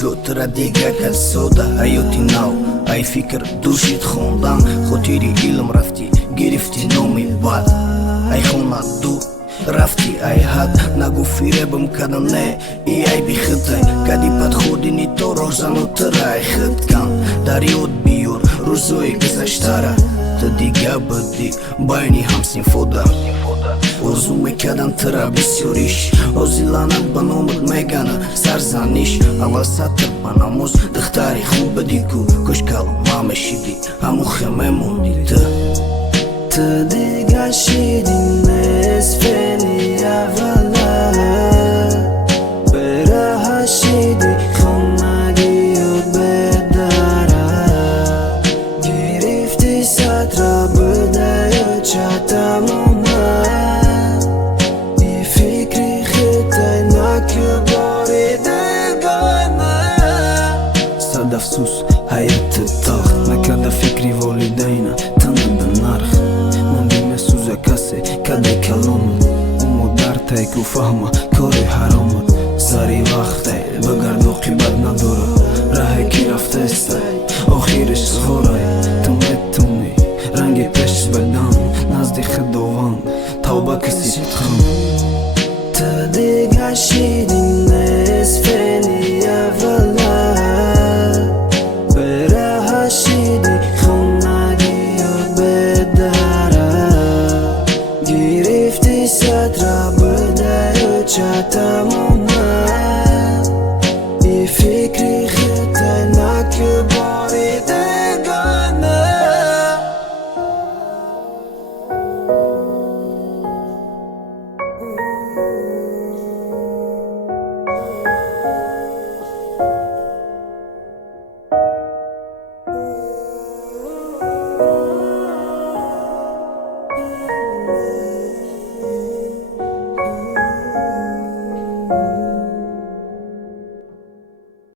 گوترا دیگه کل سودا حیاتی نو ای فکر دوشید خوندم خودیری علم رفتی گرفتی نومی بد ای خونه دو رفتی ای حد نگو فریبم کدم نه ای بی خطای کدی پد خودینی تو روزانو ترای خط کن در یاد بیار روزای گذشتره تا دیگه بدی باینی همسین فودا Orzu mekandan tıra bisyorиш Ozilanak bana umut megana Sarzanish Allah satır bana muz Dıhtari خوب دیگو کشکالو مامه شیدی همو خمه موندی تا دیگه شیدی نصفلی اولا بره هشیدی خمگی و بداره گرفتی سطرا بده یا چطمو افسوس حیات تاخت نکرده فکری والدینه تنه به نرخ موندی مسوزه کسی کده کلامه امو در تیک و فهمه کاری حرامه سری وقته بگرد عاقبت نداره راه کی رفته است آخرش خورای تو میتونی رنگی پیش بدم نزدیک خداوند توبه کسی خم تا دیگه شیدی نصفلی اولا Çatamı